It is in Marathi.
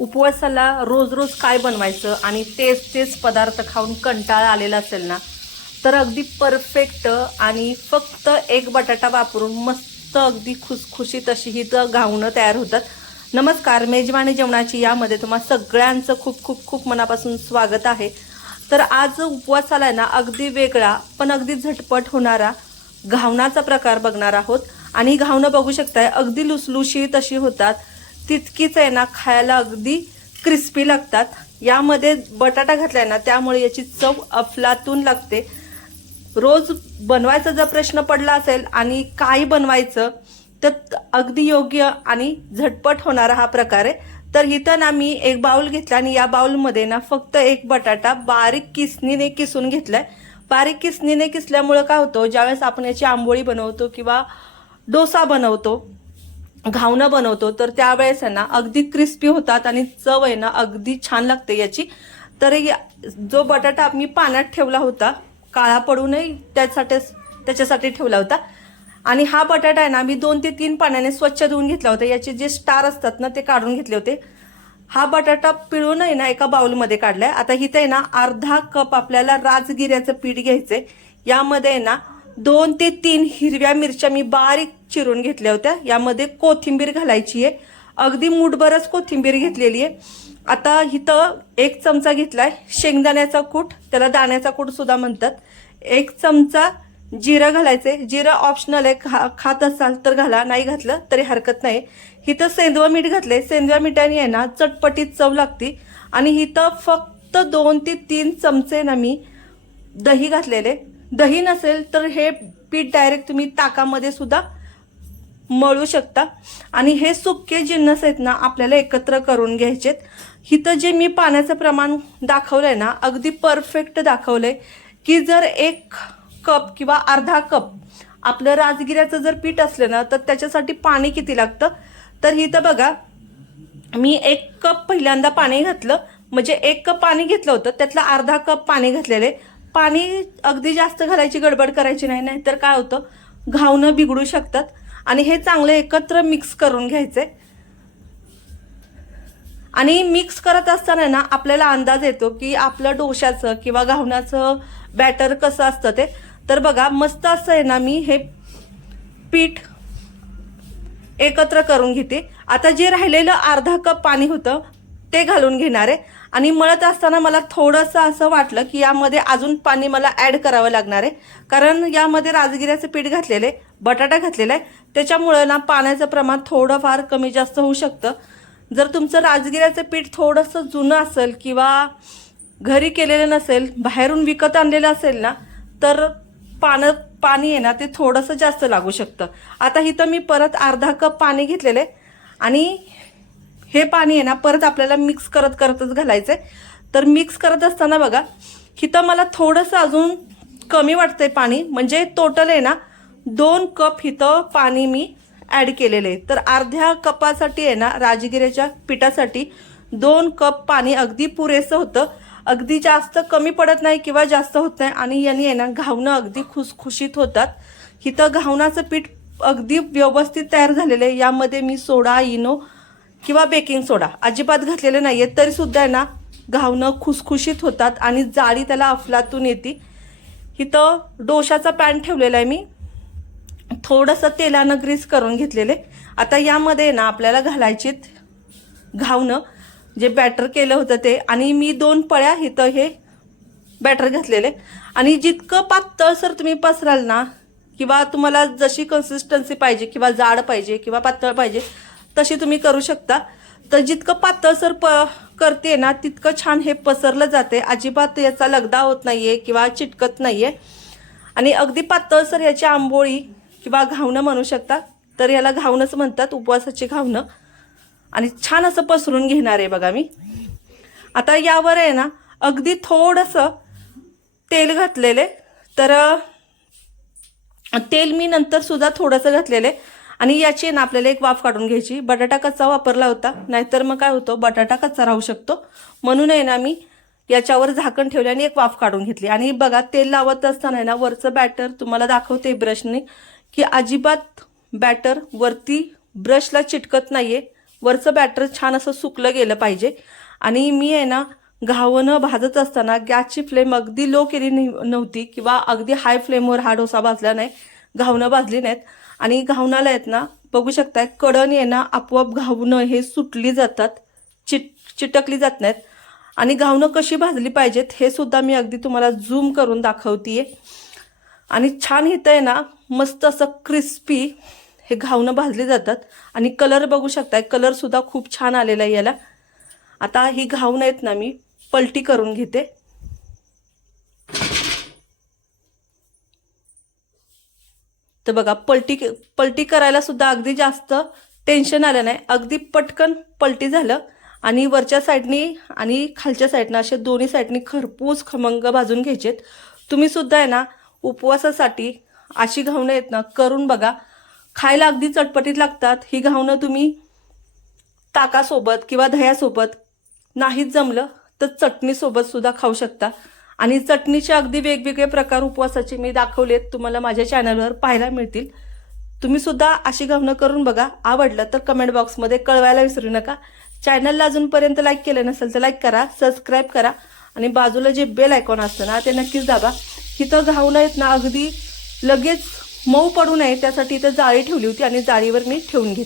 उपवासाला रोज रोज काय बनवायचं आणि तेच तेच पदार्थ खाऊन कंटाळा आलेला असेल ना तर अगदी परफेक्ट आणि फक्त एक बटाटा वापरून मस्त अगदी खुसखुशीत अशी ही तर घावणं तयार होतात. नमस्कार मेजवानी जेवणाची यामध्ये तुम्हा सगळ्यांचं खूप खूप खूप मनापासून स्वागत आहे. तर आज उपवासाला आहे ना अगदी वेगळा पण अगदी झटपट होणारा घावणाचा प्रकार बघणार आहोत. आणि घावणं बघू शकताय अगदी लुसलुशीत अशी होतात. तितकीच आहे ना खायला अगदी क्रिस्पी लागतात. यामध्ये बटाटा घातलाय ना त्यामुळे याची चव अफलातून लागते. रोज बनवायचा जर प्रश्न पडला असेल आणि काय बनवायचं तर अगदी योग्य आणि झटपट होणारा हा प्रकार आहे. तर इथं ना मी एक बाउल घेतला आणि या बाउलमध्ये ना फक्त एक बटाटा बारीक किसणीने किसून घेतलाय. बारीक किसणीने किसल्यामुळं काय होतं ज्यावेळेस आपण याची आंबोळी बनवतो किंवा डोसा बनवतो घावणं बनवतो तर त्यावेळेस आहे ना अगदी क्रिस्पी होतात आणि चव आहे ना अगदी छान लागते याची. तर या- जो बटाटा मी पाण्यात ठेवला होता काळा पडू नये त्यासाठी त्याच्यासाठी ठेवला होता. आणि हा बटाटा आहे ना मी दोन ते तीन पाण्याने स्वच्छ धुवून घेतला होता. याचे जे स्टार असतात ना ते काढून घेतले होते. हा बटाटा पिळून आहे ना एका बाउलमध्ये काढलाय. आता इथे आहे ना अर्धा कप आपल्याला राजगिऱ्याचं पीठ घ्यायचंय. यामध्ये आहे ना दोन ते तीन हिरव्या मिरच्या मी बारीक चिरून घेतल्या होत्या. यामध्ये कोथिंबीर घालायची आहे. अगदी मुठभरच कोथिंबीर घेतलेली आहे. आता इथं एक चमचा घेतलाय. शेंगदाण्याचा कूट त्याला दाण्याचा कूट सुद्धा म्हणतात. एक चमचा जिरं घालायचंय. जिरं ऑप्शनल आहे. खा खात असाल तर घाला. नाही घातलं तरी हरकत नाही. इथं सेंदवा मीठ घातलंय. सेंदव्या मिठाने आहे ना चटपटीत चव लागते. आणि इथं फक्त दोन ते तीन चमचे ना मी दही घातलेले. दही नसेल तर हे पीठ डायरेक्ट तुम्ही ताकामध्ये सुद्धा मळू शकता. आणि हे सुके जिन्नस आहेत ना आपल्याला एकत्र करून घ्यायचेत. इथं जे मी पाण्याचं प्रमाण दाखवलंय ना अगदी परफेक्ट दाखवलंय की जर एक कप किंवा अर्धा कप आपलं राजगिऱ्याचं जर पीठ असलं ना तर त्याच्यासाठी पाणी किती लागतं? तर इथं बघा मी एक कप पहिल्यांदा पाणी घातलं. म्हणजे एक कप पाणी घेतलं होतं त्यातलं अर्धा कप पाणी घातलेले पाणी अगदी जास्त घालायची गडबड करायची नाही नाही तर काय होतं? घावणं बिघडू शकतात. आणि हे चांगलं एकत्र मिक्स करून घ्यायचे आणि मिक्स करत असताना ना आपल्याला अंदाज येतो की आपलं डोशाचं किंवा घावण्याचं बॅटर कसं असतं ते. तर बघा मस्त असं आहे ना मी हे पीठ एकत्र करून घेते. आता जे राहिलेलं अर्धा कप पाणी होतं ते घालून घेणार आहे. आणि मळत असताना मला थोडंसं असं वाटलं की यामध्ये अजून पाणी मला ॲड करावं लागणार आहे. कारण यामध्ये राजगिऱ्याचं पीठ घातलेलं आहे बटाटा घातलेला आहे. त्याच्यामुळं ना पाण्याचं प्रमाण थोडंफार कमी जास्त होऊ शकतं. जर तुमचं राजगिऱ्याचं पीठ थोडंसं जुनं असेल किंवा घरी केलेलं नसेल बाहेरून विकत आणलेलं असेल ना तर पानं पाणी आहे ना ते थोडंसं जास्त लागू शकतं. आता इथं मी परत अर्धा कप पाणी घेतलेलं आहे. आणि हे पाणी आहे ना परत आपल्याला मिक्स करत करतच घालायचं आहे तर मिक्स करत असताना बघा इथं मला थोडंसं अजून कमी वाटतंय पाणी. म्हणजे टोटल आहे ना दोन कप इथं पाणी मी ॲड केलेलं आहे. तर अर्ध्या कपासाठी आहे ना राजगिऱ्याच्या पिठासाठी दोन कप पाणी अगदी पुरेसं होतं. अगदी जास्त कमी पडत नाही किंवा जास्त होत नाही. आणि यांनी आहे ना घावणं अगदी खुसखुशीत होतात. इथं घावणाचं पीठ अगदी व्यवस्थित तयार झालेलं आहे. यामध्ये मी सोडा इनो किंवा बेकिंग सोडा. अजिबात घातलेले नाही आहेत तरीसुद्धा आहे ना घावणं खुसखुशीत होतात आणि जाळी त्याला अफलातून येते. इथं डोशाचा पॅन ठेवलेला आहे मी. थोडंसं तेलानं ग्रीस करून घेतलेले. आता यामध्ये ना आपल्याला घालायचीत घावणं. जे बॅटर केलं होतं ते. आणि मी दोन पळ्या इथं हे बॅटर घातलेले. आणि जितकं पातळ सर तुम्ही पसराल ना किंवा तुम्हाला जशी कन्सिस्टन्सी पाहिजे किंवा जाड पाहिजे किंवा पातळ पाहिजे तशी तुम्ही करू शकता. तर जितकं पातळसर प करते ना तितकं छान हे पसरलं जाते. अजिबात याचा लगदा होत नाहीये किंवा चिटकत नाहीये. आणि अगदी पातळ सर याची आंबोळी किंवा घावणं म्हणू शकता. तर याला घावणंच म्हणतात उपवासाची घावणं. आणि छान असं पसरून घेणार आहे बघा मी. आता यावर आहे ना अगदी थोडंसं तेल घातलेले. तर तेल मी नंतर सुद्धा थोडंसं घातलेले. आणि याची ना आपल्याला एक वाफ काढून घ्यायची. बटाटा कच्चा वापरला होता नाहीतर मग काय होतं बटाटा कच्चा राहू शकतो. म्हणून आहे ना मी याच्यावर झाकण ठेवले आणि एक वाफ काढून घेतली. आणि बघा तेल लावत असताना आहे ना वरचं बॅटर तुम्हाला दाखवते ब्रशने की अजिबात बॅटर वरती ब्रशला चिटकत नाहीये. वरचं बॅटर छान असं सुकलं गेलं पाहिजे. आणि मी आहे ना घावणं भाजत असताना गॅसची फ्लेम अगदी लो केली नव्हती किंवा अगदी हाय फ्लेमवर हा डोसा भाजला नाही. घावणं भाजली नाहीत. आणि घावणाला आहेत ना बघू शकताय कडण येणं ना आपोआप घावणं हे सुटली जातात चिट चिटकली जात नाहीत. आणि घावणं कशी भाजली पाहिजेत हे सुद्धा मी अगदी तुम्हाला झूम करून दाखवतीये. आणि छान इथं आहे ना मस्त असं क्रिस्पी हे घावणं भाजली जातात. आणि कलर बघू शकताय कलरसुद्धा खूप छान आलेला आहे याला. आता ही घावणं आहेत ना मी पलटी करून घेते. तर बघा पलटी पलटी करायला सुद्धा अगदी जास्त टेन्शन आलं नाही. अगदी पटकन पलटी झालं आणि वरच्या साईडनी आणि खालच्या साईडनं असे दोन्ही साईडनी खरपूस खमंग भाजून घ्यायचेत. तुम्ही सुद्धा आहे ना उपवासासाठी अशी घावणं आहेत ना करून बघा. खायला अगदी चटपटीत लागतात. ही घावणं तुम्ही ताकासोबत किंवा दह्यासोबत नाहीच जमलं तर चटणीसोबत सुद्धा खाऊ शकता. आणि चटणीचे अगदी वेगवेगळे प्रकार उपवासाचे मी दाखवलेत तुम्हाला माझ्या चॅनलवर पाहायला मिळतील. तुम्ही सुद्धा अशी घावणं करून बघा. आवडलं तर कमेंट बॉक्समध्ये कळवायला विसरू नका. चॅनलला अजूनपर्यंत लाईक केलं नसेल तर लाईक करा सबस्क्राईब करा. आणि बाजूला जे बेल आयकॉन असतं ना ते नक्कीच दाबा. इथं घावणं आहेत ना अगदी लगेच मऊ पडू नये. त्यासाठी इथं जाळी ठेवली होती आणि जाळीवर मी ठेवून घेतली.